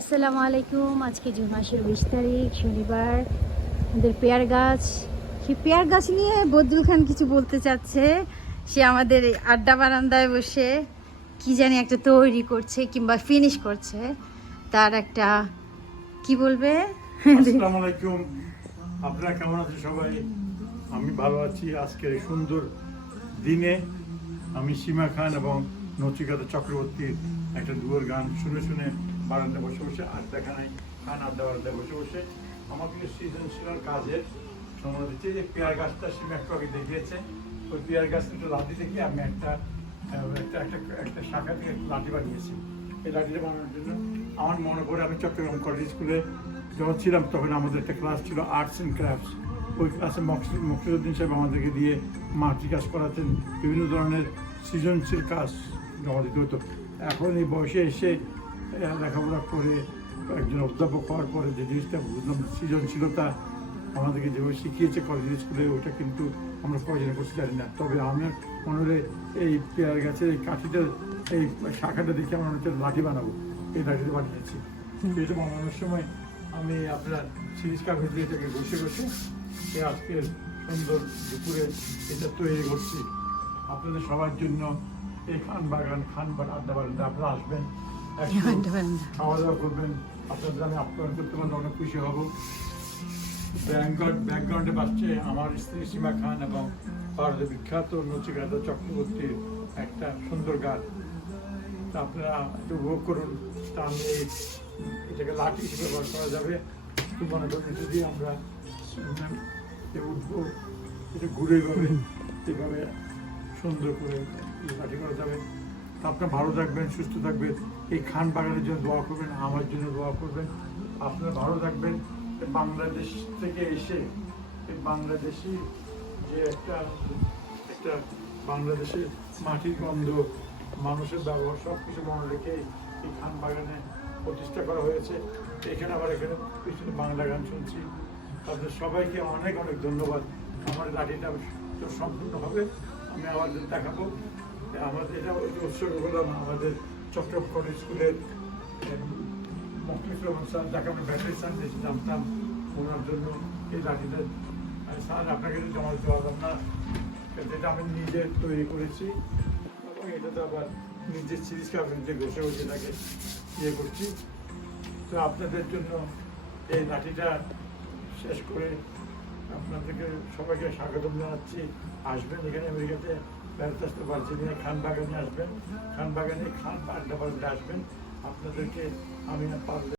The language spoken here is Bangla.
আসসালামু আলাইকুম। আজকে জুন মাসের 20 তারিখ শনিবার। আমাদের পেয়ার গাছ, সেই পেয়ার গাছ নিয়ে বদরুল খান কিছু বলতে চাচ্ছে। সে আমাদের এই আড্ডা বারান্দায় বসে কি জানি একটা তৈরি করছে কিংবা ফিনিশ করছে, তার একটা কি বলবে। আসসালামু আলাইকুম, আপনারা কেমন আছেন সবাই? আমি ভালো আছি। আজকের এই সুন্দর দিনে আমি সীমা খান এবং নচিকাতা চক্রবর্তীর একটা দুয়োর গান শুনে শুনে বারান্দায় বসে বসে আড্ডাখানায় আড্ডা বারান্দায় বসে বসে আমাকে সৃজনশীল কাজের সময় দিচ্ছে। যে পেয়ার গাছটা সীমা একটু আগে দেখিয়েছে, ওই পেয়ার গাছ একটু লাঠি থেকে আমি একটা একটা একটা একটা শাখা থেকে একটু লাঠি বানিয়েছি। এই লাঠিটা বানানোর জন্য আমার মনে পড়ে আমি চট্টগ্রাম কলেজ স্কুলে যখন ছিলাম তখন আমাদের একটা ক্লাস ছিল আর্টস অ্যান্ড ক্রাফটস। ওই ক্লাসে মকসুদ্দিন সাহেব আমাদেরকে দিয়ে মাটি কাজ করাতেন, বিভিন্ন ধরনের সৃজনশীল কাজ জমা দিতে হতো। এখন এই বয়সে এসে লেখাপড়া করে একজন অধ্যাপক হওয়ার পরে যে জিনিসটা বুঝলাম, সৃজনশীলতা আমাদেরকে যেভাবে শিখিয়েছে কলেজ স্কুলে, ওটা কিন্তু আমরা কয়জনে করতে জানি না। তবে আমার মনে হলে এই পেয়ার গাছের এই কাঠিটার এই শাখাটা দেখে আমার মনে হচ্ছে লাঠি বানাবো। এই লাঠিটা বানিয়েছি। এটা বানানোর সময় আমি আপনার সিরিজ কাগজ দিয়ে থেকে বসে বসে আজকের সুন্দর দুপুরে এটা তৈরি করছি আপনাদের সবার জন্য। এই খান আড্ডা বারান্দা আপনারা আসবেন, খাওয়া দাওয়া করবেন। আপনাদের আমি আপ্যায়ন করতে পারলে অনেক খুশি হব। ব্যাকগ্রাউন্ডে বাজছে আমার স্ত্রী সীমা খান এবং ভারতের বিখ্যাত নচিকাতা চক্রবর্তীর একটা সুন্দর গান। তা আপনারা একটু উপভোগ করুন। তা আমি এটাকে লাঠি হিসেবে ব্যবহার করা যাবে। একটু মনে করুন যদি আমরা উঠবো, এটা ঘুরে এইভাবে সুন্দর করে লাঠি করা যাবে। তা আপনারা ভালো থাকবেন, সুস্থ থাকবেন। এই খান বাগানের জন্য দোয়া করবেন, আমার জন্য দোয়া করবেন। আপনারা ভালো থাকবেন। বাংলাদেশ থেকে এসে এই বাংলাদেশি যে একটা বাংলাদেশের মাটির গন্ধ, মানুষের ব্যবহার সব কিছু মনে রেখে এই খান বাগানে প্রতিষ্ঠা করা হয়েছে। এখানে পিছনে বাংলা গান শুনছি। তাদের সবাইকে অনেক অনেক ধন্যবাদ। আমার লাঠিটা সম্পূর্ণ হবে, আমি আবার দেখাবো। আমাদের এটা উৎসর্গ করলাম আমাদের চট্টগ্রাম কলেজ স্কুলের মকলিফুর রহমান স্যার, যাকে আমরা ব্যাটারি স্যার বেশি জানতাম, ওনার জন্য এই লাঠিটা স্যার আপনাকে জমা দিতে পারলাম না। এটা আমি নিজে তৈরি করেছি এবং এটাতে আবার নিজের সিরিজ কাগজ দিয়ে বসে বসে তাকে ইয়ে করছি। তো আপনাদের জন্য এই লাঠিটা শেষ করে আপনাদেরকে সবাইকে স্বাগতম জানাচ্ছি। আসবেন এখানে আমেরিকাতে বেড়াতে আসতে পারছি না, খান বাগানে আসবেন, খান বাগানে খান আড্ডা বাগানে আসবেন। আপনাদেরকে আমি পারলে